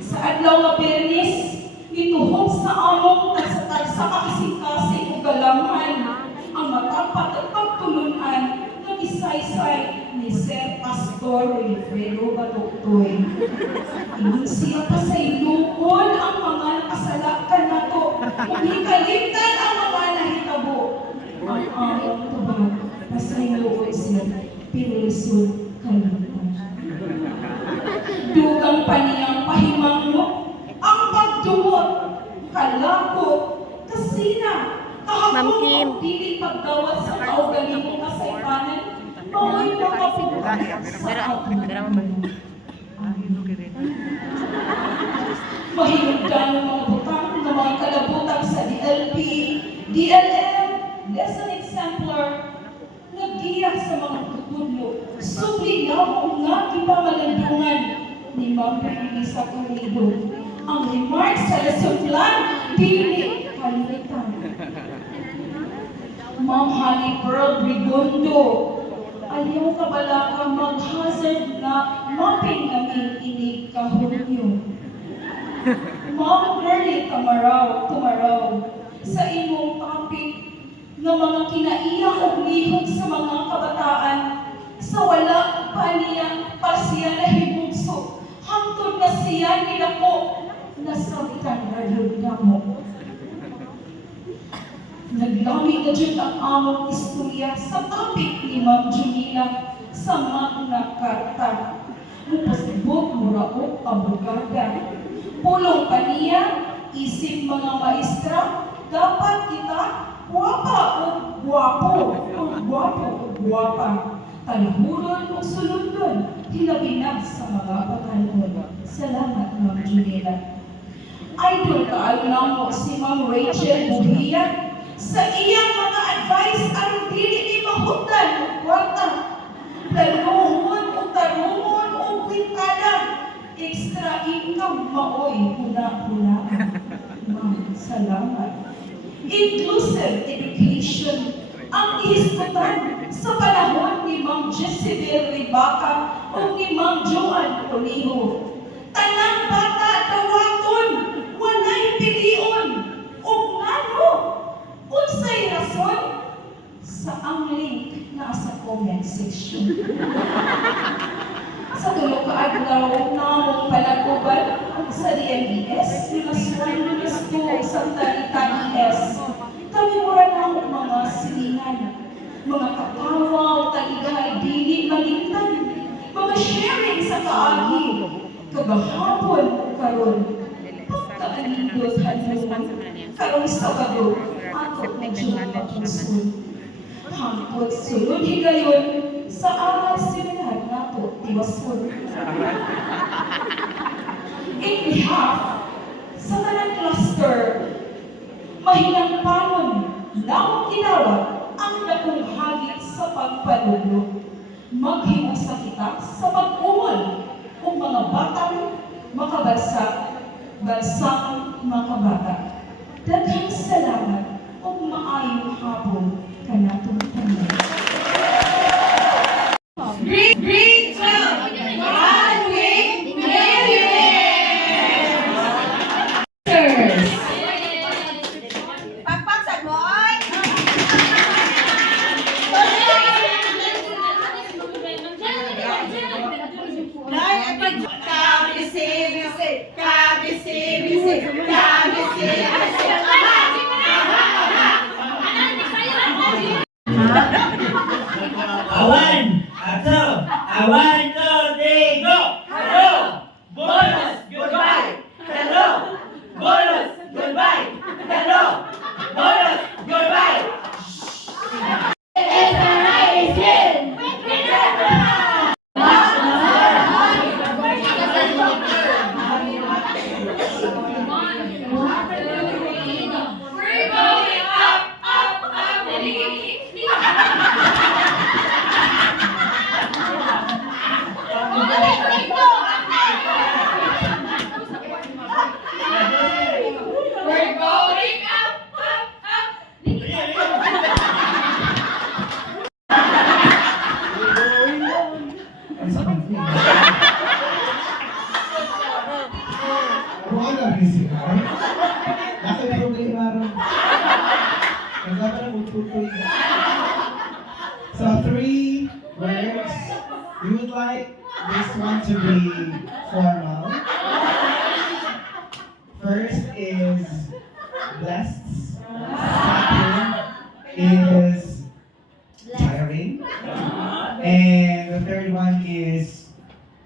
Sa adlaw nga Biyernes, gituhog sa among sa makising-kasing ug galamhan ang matang pagtulunan nga gisaysay ni Sir Pastor Wilfredo Batoktoy. Ingon siya pa sa ilungkod ang mga nakasala kanato ug hikalimtan ang mga nahitabo. Ang among tubag pasaylood siya pero lisod kalimtan. Dugang pa niyang pahimangno ang pagdumot, kalako, kasina, kahapon, dili pagdawat sa kaugalingong kasaypanan, mao'y makapubukas sa ating. Mahinugdan ng mga butang na mga kalabutan sa DLP, DLM, lesson exemplar, naggiya sa mga tutudlo, supli lamang nga ipamalandungan ni Ma'am Elisa Carrido. Ang remarks sa lesson plan, dili kalimutan. Ma'am Honey Pearl Brigondo, ayaw ka bala ka mag-hazard na mapping namin inig kahunyo. Ma'am Girlie Tumaraw, sa imong topic ng mga kinaiyak o lihog sa mga kabataan sa wala pa siya nahibugso hangtod na siya nilako nasabitan na yun na mo. Naglamig na dyan ang among istorya sa topic ni Ma'am Junila sa Magna Carta. Mupasibot muraok abogada. Pulong pa niya, isip mga maestra, dapat kita guwapa o guwapo o guwapo o guwapa. Talihuron o sulundon, hilabi na sa mga patalon. Salamat, Ma'am Junila. Idol kaayo lang mo si Ma'am Rachel Buhia sa iyang mga advice aron dili ni mahutdan o kwarta. Laluhon o tarungon o kwintada. Extra income maoy huna-huna. Ma'am, salamat. Inclusive education ang ihisgutan sa panahon ni Ma'am Jezebel Ribaca o ni Ma'am Joan Oliho. Tanang bata dawaton, walay pilion, o ngano, unsay rason sa ang link na sa comment section. Sa tulo ka adlaw namong palaguban sa DMES, -1, -2 Santa Rita ES. Kami mura na mga silingan, mga katawa, taligay, dili malintan, mga sharing sa kaagi, kagahapon o karon, pagkaanindot hanluman, karong Sabado, ato na Diyong pagpusun. Hangtod sunod higayon, sa aral sinunod nato, tiwason. In behalf sa tanang cluster, mahinang panon, namang kinawat ang dakong hagit sa pagpanunod. Maghimusa kita sa pag-umol o mga batang bansang makabata. Daghang salamat o maayong hapon kanatong tanan. Great job! One week millionaires! Pagpagsag mo, oy! One, two, three, go! Hello! Bonus! Goodbye! Hello! Bonus! Goodbye! Hello! Bonus! Goodbye! Wala rin sila. Bakit problema ron? Nagkaba na magtutoy. So 3 words. We would like this one to be formal. First is blessed. Second is tiring. And the third one is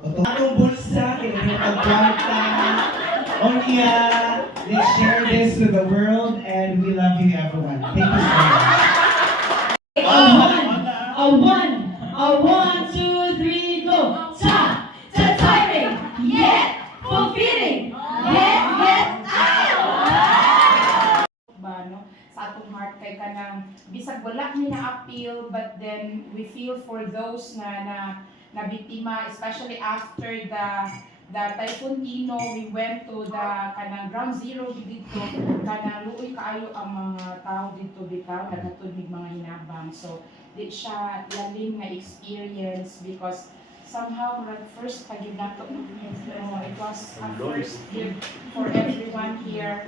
Atong bulsa, kailangan pagkwarta. Onya, let's share this to the world and we love you everyone. Thank you so much. A one, two, three, go. Ta, tiring, yet fulfilling, yet ba no sa atong heart kay kanang bisag wala ni na appeal, but then we feel for those na biktima, especially after the Typhoon Ino. We went to the kanang ground zero dito, kanang luoy kaayo ang mga tao dito bitaw nagatud mig mga hinabang. So di siya lalim na experience because somehow like first pagid nato it was a first gift for everyone here.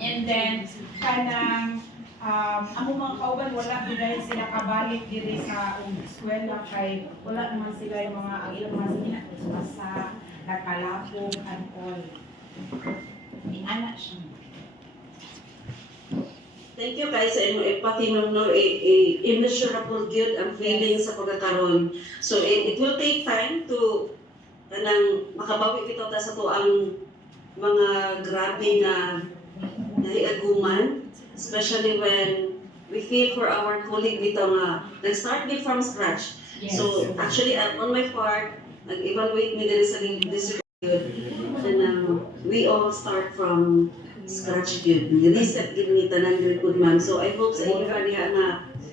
And then kanang amo mga kauban wala dahil sila kabalik diri sa eskwela kay wala naman sila yung mga ang ilang mga sila sa nakalapong and all. May anak siya. Thank you guys sa inyong ipatinong no immeasurable good ang feeling sa pagkakaroon. So it will take time to kanang makabawi kita ta sa to ang mga grabe na nahiaguman, especially when we feel for our colleague dito nga nag-start me from scratch. Yes. So actually on my part, nag-evaluate me din sa district good and we all start from scratch good. Reset gid ni tanan good man. So I hope sa inyo kaniya na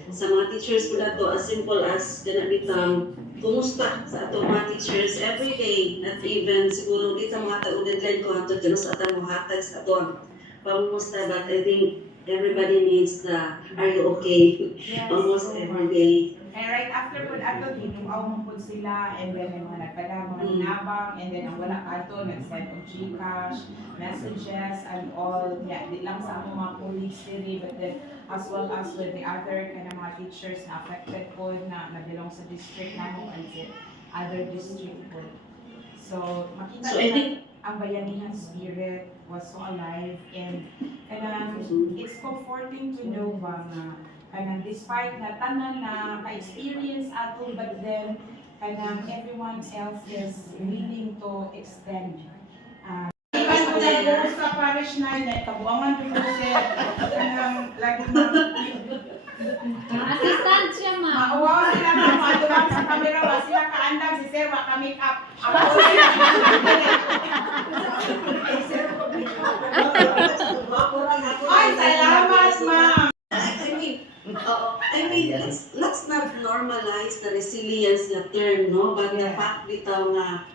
sa mga teachers po nato as simple as kana bitang kumusta sa atong mga teachers every day, not even siguro kita mga taon-deadline ko hantod kano sa atong hatag sa atong pamumusta, but I think everybody needs the are you okay almost every day. Kaya right after po ato ginuaw mo po sila, and then may mga nagpala mga hinabang, and then ang wala ato nag-send of Gcash, messages and all. Yeah, di lang sa among mga colleagues diri, but then as well as with the other kind of mga teachers na affected po na belong sa district namo and the other district po. So makita So I think ang bayanihan spirit was so alive, and it's comforting to know ba na kanang despite na tanan na ka-experience ato, but then kanang everyone else is willing to extend. Sa parish na yun, tabuangan dito siya, kanang lagi na Assistant siya, ma'am. maawaw sila na madulang sa camera, wa sila kaandam si Sir, wa ka-make up. Ako ay, salamat, ma'am! I mean, let's not normalize the resilience na term, no? But the fact bitaw nga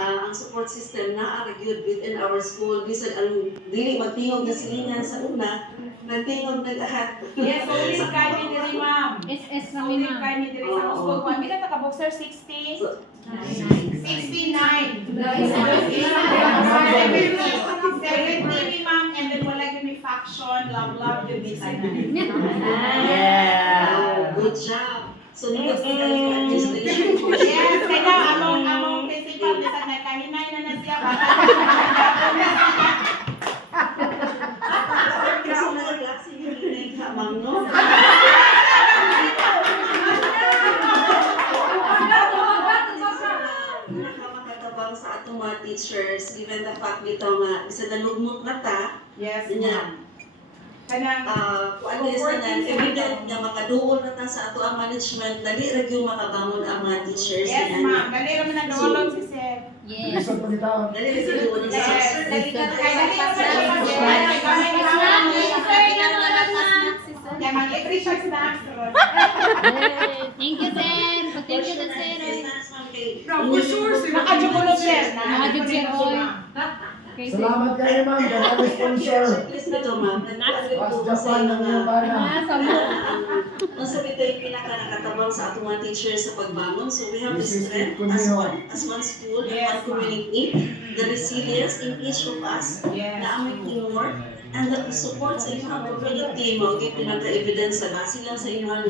ang support system na argued within our school, bisan ang dili magtingog na silingan sa una, nagtingog na lahat. Yes, solid kami diri, ma'am. SS kami, Solid ma'am. kami diri sa school. Kung hindi ka taka-boxer, 60? 69. 70, ma'am, and then wala yun may faction, love yun may tanan. Oh, good job. So, because we can practice the issue. Yes, kaya among principal, bisan nagkahinay na siya, baka Kasi nag-relaxing yung hinay ka, ma'am, no? Nakakatabang sa atong mga teachers, given the fact bitaw nga, isa nalugmot na ta, yes, niya, ma'am. Kanang kung ano sa nan, evident nga makaduol na ta sa ato ang management, dali ra yung makabangon ang mga teachers. yes, ma'am. Dali naman na dawalon si Sir. Yes. Dali ra sila doon sa Yes, dali ka kaya dali naman siya Snacks, sir. Ano na snacks, sir? kaya mag-libre siya snacks. Thank you, sir. Thank you, sir. For sure, Naka-chocolate, Sir. Jud Sir Oy. Okay, sir. Salamat kayo ma'am, dahil sponsor. Checklist nito, ma'am. Pas Japan ng mga bana. Nasa ito yung pinaka-nakatabang sa atong mga teachers sa pagbangon. So we have the strength as one school and one community, the resilience in each of us, Yes. na aming teamwork, and the support sa inyong community, mga pinaka-evidence sa base lang sa inyong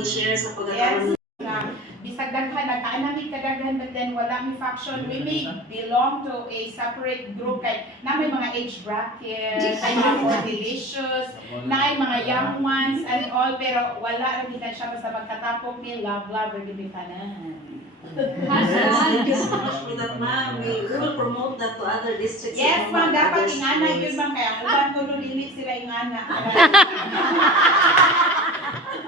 i-share sa pag-aaral. Na bisag daghan nagkaanami kadaghan but then wala mi faction, we may belong to a separate group kay na may mga age bracket, ay mga more delicious, na ay mga young ones and all, pero wala ra gid na siya basta magkatapok ni love ra gid tanan. Yes, thank you so much for that, ma'am. We will promote that to other districts. Yes, and ma'am, dapat other ingana schools. yun ma'am, kaya uban ko nung dili sila ingana.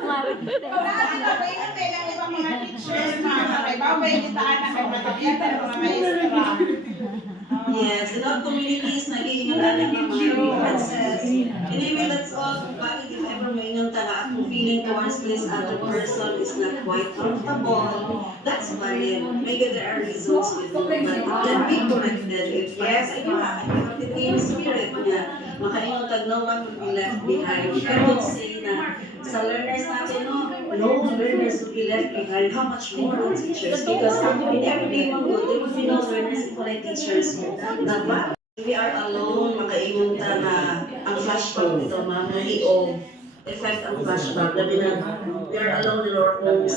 Wala sila pa yun, kaya ibang mga teachers, ma'am, kay baway kita anak, kay matapiyata ng mga maestra. Yes, in our communities, nag-iingat natin ng mga differences. Anyway, that's all. Bakit if ever may inyong tala kung feeling towards this other person is not quite comfortable, that's valid. Maybe there are reasons with it, but then be corrected. If yes, I have the team spirit niya, makaingon tag no one will be left behind. I would say na sa learners natin, no learners will be left behind. How much more on teachers? Because in everyday one good, there will be no learners if wala teachers. Dapat, we are alone, makaingon ta na ang flashback nito, ma'am, na i-o effect ang flashback. Labi na, we are alone in our homes.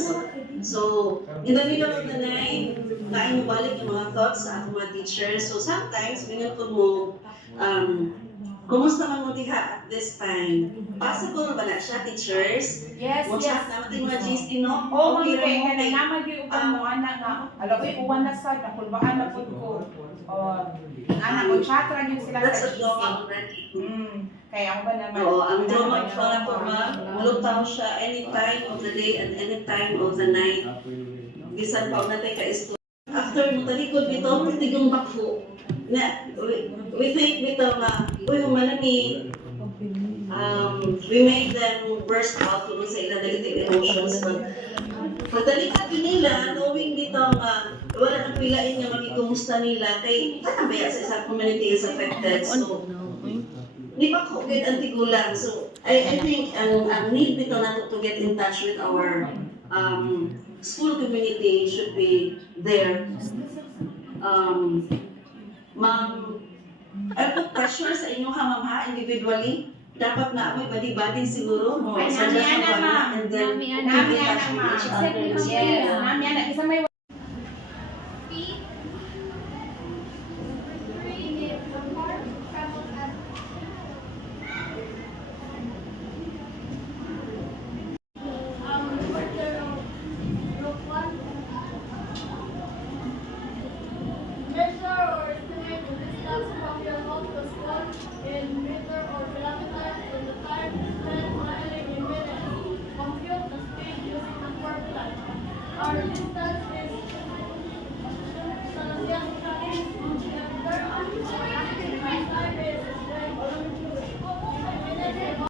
So, in the middle of the night, kain mo balik yung mga thoughts sa ating mga teachers. So, sometimes, minupod mo, kumusta man mo diha at this time? Possible ba na siya, teachers? Yes, Mo yes. chat naman yung mga GST, no? Oo, Okay, kay mo, kanay okay. naman yung ubang mo anak nga. Alam ko, uwan na sad, nakulbaan na po ko. Anak ko, chat ra yun sila That's sa a drama GC. already. Kaya ako ba naman? Oo, ang drama para po, ma'am, mulutaw siya any time of the day and any time of the night. Bisan pa natin ka-estu. After mo talikod nito, tigong bakho. Na, we think nito na, uy, humanami, we made them burst out kung sa ilang negative emotions. But pagdalikat nila, knowing dito nga, wala nang pilain nga makikumusta nila, kay kanabaya sa isang community is affected. So, di ba ko get antigulang? So, I think ang need nito nato to get in touch with our school community should be there. Ma'am, I put pressure sa inyo ha, ma'am ha, individually. Dapat na may badi-badi siguro mo. Ay, sa nami, just ana, one, ma'am. and then Nami, keep ana. in touch with each other. Exactly, ma'am. Yes, nami anak. Isa may Measure or estimate the distance from your home to school in meter or kilometers in the time spent traveling in minutes. Compute the speed using the formula. Our distance